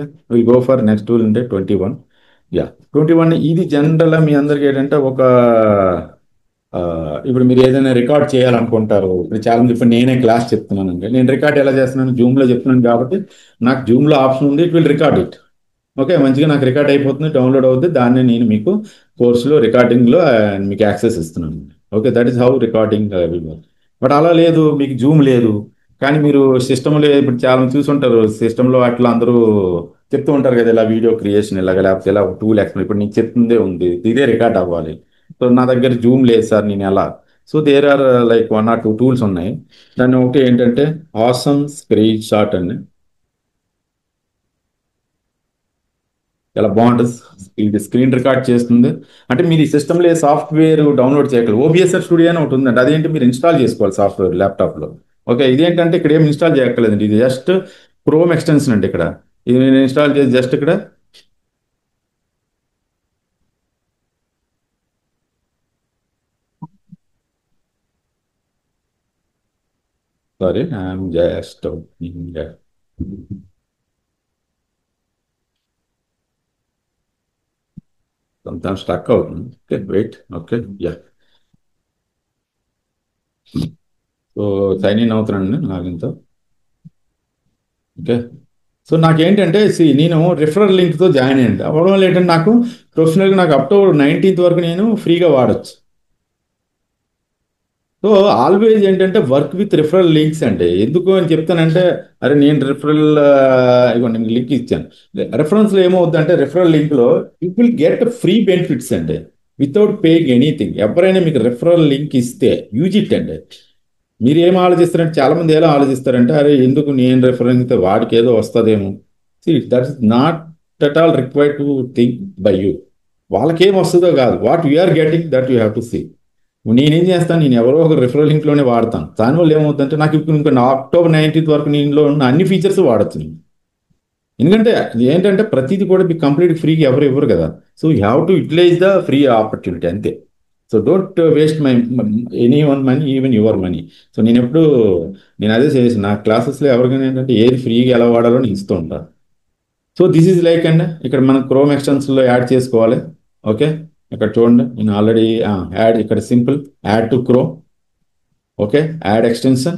Okay, will go for next tool అంటే 21. యా, 21 ఇది జనరల్గా మీ అందరికి ఏంటంటే ఒక ఆ, ఇప్పుడు మీరు ఏదైనా రికార్డ్ చేయాలనుకుంటారు. ఇప్పుడు నేనే క్లాస్ చెప్తున్నానండి, నేను రికార్డ్ ఎలా చేస్తున్నాను, జూమ్లో చెప్తున్నాను కాబట్టి నాకు జూమ్లో ఆప్షన్ ఉంది, it will record it. Okay, మంచిగా నాకు రికార్డ్ అయిపోతుంది, డౌన్లోడ్ అవుతుంది, దాన్ని నేను మీకు కోర్సులో రికార్డింగ్లో మీకు యాక్సెస్ ఇస్తున్నాను. Okay, that is how recording will work. But అలా లేదు, మీకు జూమ్ లేదు, కానీ మీరు సిస్టంలో ఇప్పుడు చాలా చూసుంటారు, సిస్టంలో అట్లా అందరూ చెప్తూ ఉంటారు కదా, ఇలా వీడియో క్రియేషన్ ఇలాగ, లేకపోతే ఇలా టూల్ ఎక్స్ప్లెయిన్, ఇప్పుడు నీకు చెప్తుందే ఉంది, ఇదే రికార్డ్ అవ్వాలి. సో నా దగ్గర జూమ్ లేదు సార్, నేను ఎలా? So there are like 1 or 2 tools ఉన్నాయి. దాన్ని ఒకటి ఏంటంటే ఆసమ్ స్క్రీన్ షాట్ అని, చాలా బాగుంటుంది. ఇది స్క్రీన్ రికార్డ్ చేస్తుంది. అంటే మీరు ఈ సిస్టంలో ఏ సాఫ్ట్వేర్ డౌన్లోడ్ చేయగలరు. ఓబిఎస్ఆర్ స్టూడియో అని ఒకటి ఉందండి, అదేంటి మీరు ఇన్స్టాల్ చేసుకోవాలి సాఫ్ట్వేర్ ల్యాప్టాప్లో. ఓకే, ఇదేంటంటే ఇక్కడ ఏం ఇన్స్టాల్ చేయక్కర్లేదండి, ఇది జస్ట్ క్రోమ్ ఎక్స్టెన్షన్ అండి. ఇక్కడ ఇది నేను ఇన్స్టాల్ చేసి జస్ట్ ఇక్కడ, సారీ ఐఎమ్ జస్ట్ కొంచెం స్టక్ అవుతుంది. Okay wait. Okay yeah, so sign in అవుతున్నానండి లాగిన్తో. ఓకే, సో నాకేంటంటే నేను రిఫరల్ లింక్తో జాయిన్ అయ్యింది అవ్వడం వల్ల ఏంటంటే నాకు ప్రొఫెషనల్గా నాకు అక్టోబర్ 19th వరకు నేను ఫ్రీగా వాడచ్చు. సో ఆల్వేజ్ ఏంటంటే వర్క్ విత్ రిఫరల్ లింక్స్ అండి. ఎందుకు అని చెప్తానంటే, అరే నేను రిఫరల్ ఇవ్వండి మీకు లింక్ ఇచ్చాను. రెఫరెన్స్లో ఏమవుతుందంటే రిఫరల్ లింక్లో you will get free benefits అండి, వితౌట్ పేయింగ్ ఎనీథింగ్. ఎవరైనా మీకు రిఫరల్ లింక్ ఇస్తే యూజ్ ఇట్ అండి. మీరు ఏం ఆలోచిస్తారంటే, చాలా మంది ఎలా ఆలోచిస్తారంటే, అరే ఎందుకు నేను రిఫరెన్స్ ఇస్తే వాడికి ఏదో వస్తుందేమో. That is not at all required to think by you. వాళ్ళకేం వస్తుందో కాదు, what you are getting that you have to see. నేనేం చేస్తాను, నేను ఎవరో ఒక రిఫరల్ లింక్లోనే వాడతాను. దానివల్ల ఏమవుతుందంటే నాకు ఇప్పుడు ఇంకా నా అక్టోబర్ 19th వరకు దీనిలో ఉన్న అన్ని ఫీచర్స్ వాడచ్చు నేను. ఎందుకంటే ఇది ఏంటంటే ప్రతిదీ కూడా మీకు కంప్లీట్ ఫ్రీగా ఎవరు ఇవ్వరు కదా. So you have to utilize the free opportunity అంతే. So don't waste my any one money, even your money. So నేను అదే చేసి నా క్లాసెస్లో ఎవరికైనా ఏంటంటే ఏది ఫ్రీగా ఎలా వాడాలో నేను ఇస్తూ ఉంటాను. సో దిస్ ఈజ్ లైక్ అండి, ఇక్కడ మనం క్రోమ్ ఎక్స్టెన్షన్లో యాడ్ చేసుకోవాలి. ఓకే, ఇక్కడ చూడండి, నేను ఆల్రెడీ యాడ్, ఇక్కడ simple add to chrome. Okay, add extension.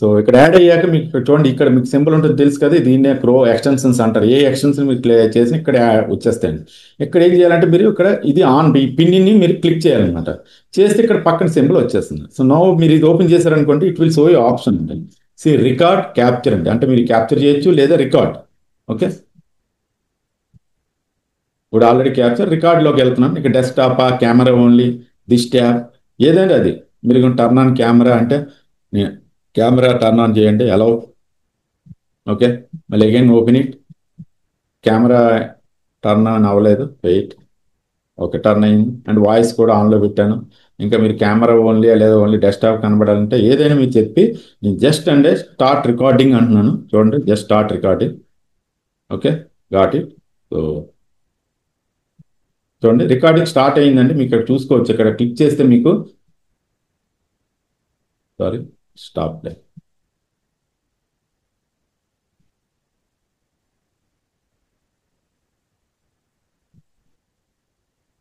So ఇక్కడ యాడ్ అయ్యాక మీకు ఇక్కడ చూడండి, ఇక్కడ మీకు సింపుల్ ఉంటుంది తెలుసు కదా, దీన్నే క్రో ఎక్స్టెన్షన్స్ అంటారు. ఏ ఎక్స్టెన్షన్ మీరు చేసి ఇక్కడ వచ్చేస్తాయండి. ఇక్కడ ఏం చేయాలంటే మీరు ఇక్కడ ఇది ఆన్, ఈ పిన్ని మీరు క్లిక్ చేయాలన్నమాట. చేస్తే ఇక్కడ పక్కన సింబల్ వచ్చేస్తుంది. సో నో మీరు ఇది ఓపెన్ చేశారనుకోండి, it will show you option అండి. రికార్డ్ క్యాప్చర్ అండి, అంటే మీరు క్యాప్చర్ చేయొచ్చు లేదా రికార్డ్. ఓకే, ఇప్పుడు ఆల్రెడీ క్యాప్చర్ రికార్డ్లోకి వెళ్తున్నాను. ఇక డెస్క్టాపా, కెమెరా ఓన్లీ, దిస్ ట్యాబ్, ఏదంటే అది. మీరు టర్న్ ఆన్ కెమెరా అంటే కెమెరా టర్న్ ఆన్ చేయండి, అలౌ. ఓకే, మళ్ళీ again open it. Camera turn on అవ్వలేదు, వెయిట్. ఓకే, టర్న్ అయింది. అండ్ వాయిస్ కూడా ఆన్లో పెట్టాను. ఇంకా మీరు కెమెరా ఓన్లీ లేదా ఓన్లీ డెస్క్టాప్ కనబడాలంటే ఏదైనా మీరు చెప్పి, నేను జస్ట్ అంటే స్టార్ట్ రికార్డింగ్ అంటున్నాను. చూడండి, just start recording. Okay, got it. So చూడండి, రికార్డింగ్ స్టార్ట్ అయిందండి. మీకు ఇక్కడ చూసుకోవచ్చు, ఇక్కడ క్లిక్ చేస్తే మీకు, సారీ స్టాప్ డే,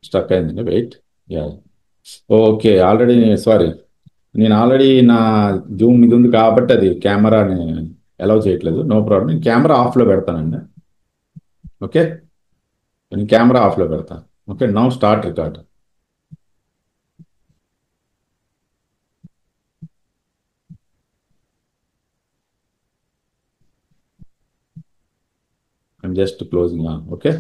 స్టక్ అయిందండి, wait. Yeah, okay, already sorry, నేను ఆల్రెడీ నా జూమ్ ఇది ఉంది కాబట్టి అది కెమెరాని అలౌ చేయట్లేదు. నో ప్రాబ్లం, నేను కెమెరా ఆఫ్లో పెడతానండి. ఓకే, నేను కెమెరా ఆఫ్లో పెడతాను. Okay, now start record. I'm just closing. Okay,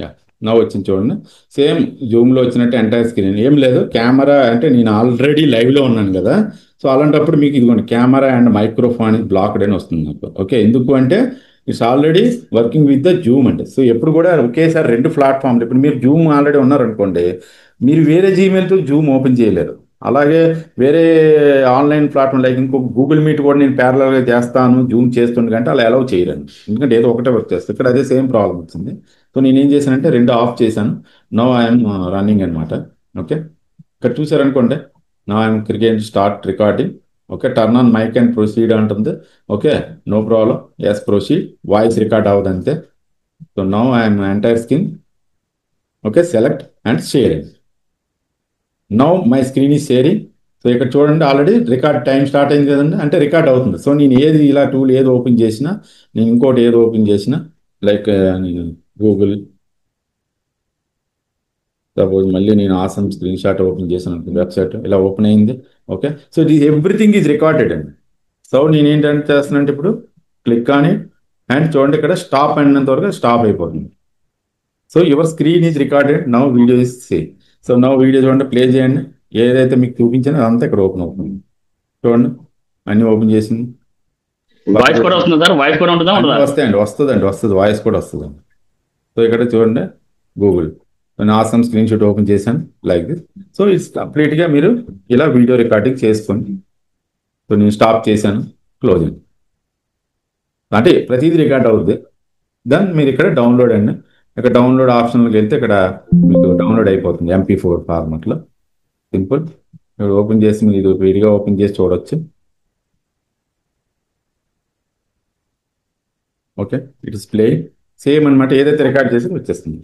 yeah, నా వచ్చింది చూడండి. సేమ్ జూమ్లో వచ్చినట్టు ఎంటైర్ స్క్రీన్ ఏం లేదు. కెమెరా అంటే నేను ఆల్రెడీ లైవ్లో ఉన్నాను కదా, సో అలాంటప్పుడు మీకు ఇదిగోండి కెమెరా అండ్ మైక్రోఫోన్ బ్లాక్డ్ అని వస్తుంది నాకు. ఓకే, ఎందుకు అంటే it's already working with the Zoom అండి. సో ఎప్పుడు కూడా ఒకేసారి రెండు ప్లాట్ఫామ్లు, ఇప్పుడు మీరు జూమ్ ఆల్రెడీ ఉన్నారనుకోండి, మీరు వేరే జీమెయిల్తో జూమ్ ఓపెన్ చేయలేరు. అలాగే వేరే ఆన్లైన్ ప్లాట్ఫామ్ లైక్ ఇంకో గూగుల్ మీట్ కూడా నేను ప్యారలల్గా చేస్తాను జూమ్ చేస్తుండకంటే అలా అలౌ చేయరండి, ఎందుకంటే ఏదో ఒకటే వర్క్ చేస్తాను. ఇక్కడ అదే సేమ్ ప్రాబ్లం వచ్చింది. సో నేను ఏం చేశానంటే రెండు ఆఫ్ చేశాను. నో ఐఎమ్ రన్నింగ్ అనమాట. ఓకే, ఇక్కడ చూసారనుకోండి, నా I'm clicked start recording. Okay, turn on mic and proceed అంటుంది. Okay, no problem, yes proceed, voice record అవ్వదు అంతే. So no I'm entire screen. Okay, select and sharing. Now my screen is sharing. So ఇక్కడ చూడండి, already record time start అయింది కదండి, అంటే రికార్డ్ అవుతుంది. సో నేను ఏది ఇలా టూల్ ఏది ఓపెన్ చేసినా, నేను ఇంకోటి ఏది ఓపెన్ చేసినా, లైక్ నేను గూగుల్, సపోజ్ మళ్ళీ నేను ఆసమ్ స్క్రీన్ షాట్ ఓపెన్ చేశాను అనుకోండి, వెబ్సైట్ ఇలా ఓపెన్ అయింది. Okay, so this everything is recorded అండి. సో నేను ఏంటంటే చేస్తున్నానంటే ఇప్పుడు క్లిక్ అని అండ్ చూడండి, ఇక్కడ స్టాప్ అయినంత వరకు స్టాప్ అయిపోతుంది. So your screen is recorded, now video is save. So now video చూడండి, ప్లే చేయండి, ఏదైతే మీకు చూపించానో అదంతా ఇక్కడ ఓపెన్ అవుతుంది. చూడండి, అన్ని ఓపెన్ చేసింది. వాయిస్ కూడా వస్తుంది సార్, వాయిస్ కూడా ఉంటుందా? వస్తాయండి, వస్తుంది, వాయిస్ కూడా వస్తుందండి. సో ఇక్కడ చూడండి, గూగుల్ నేను ఆసమ్ స్క్రీన్ షాట్ ఓపెన్ చేశాను లైక్ దిస్. సో ఇట్స్ కంప్లీట్గా మీరు ఇలా వీడియో రికార్డింగ్ చేసుకోండి. సో నేను స్టాప్ చేశాను, క్లోజింగ్, అంటే ప్రతిదీ రికార్డ్ అవుద్ది. దెన్ మీరు ఇక్కడ డౌన్లోడ్ అండి, ఇక్కడ డౌన్లోడ్ ఆప్షన్లోకి వెళ్తే ఇక్కడ మీకు డౌన్లోడ్ అయిపోతుంది MP4 ఫార్మాట్లో. సింపుల్, ఇక్కడ ఓపెన్ చేసి మీరు ఇది విడిగా ఓపెన్ చేసి చూడొచ్చు. Okay, it is play same అనమాట, ఏదైతే రికార్డ్ చేసి వచ్చేస్తుంది.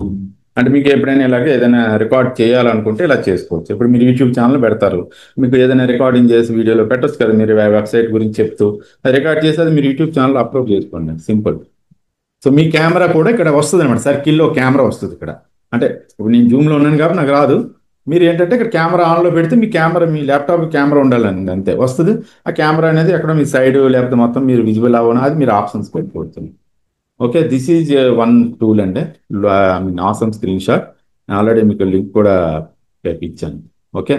అంటే మీకు ఎప్పుడైనా ఇలాగే ఏదైనా రికార్డ్ చేయాలనుకుంటే ఇలా చేసుకోవచ్చు. ఇప్పుడు మీరు యూట్యూబ్ ఛానల్ పెడతారు, మీకు ఏదైనా రికార్డింగ్ చేసి వీడియోలో పెట్టొచ్చు కదా, మీరు వెబ్సైట్ గురించి చెప్తూ అది రికార్డ్ చేసి అది మీరు యూట్యూబ్ ఛానల్ అప్లోడ్ చేసుకోండి, సింపుల్. సో మీ కెమెరా కూడా ఇక్కడ వస్తుంది అనమాట, సర్కిల్లో కెమెరా వస్తుంది ఇక్కడ. అంటే ఇప్పుడు నేను జూమ్లో ఉన్నాను కాబట్టి నాకు రాదు, మీరు ఏంటంటే ఇక్కడ కెమెరా ఆన్లో పెడితే మీ కెమెరా, మీ ల్యాప్టాప్ కెమెరా ఉండాలండి, అంతే వస్తుంది. ఆ కెమెరా అనేది ఎక్కడ మీ సైడ్ లేకపోతే మొత్తం మీరు విజువల్ అవ్వను, అది మీరు ఆప్షన్స్ పెట్టుకోవచ్చు. Okay, this is one tool అంటే ఆసమ్ స్క్రీన్ షాట్. ఆల్రెడీ మీకు లింక్ కూడా ఇచ్చాను. ఓకే,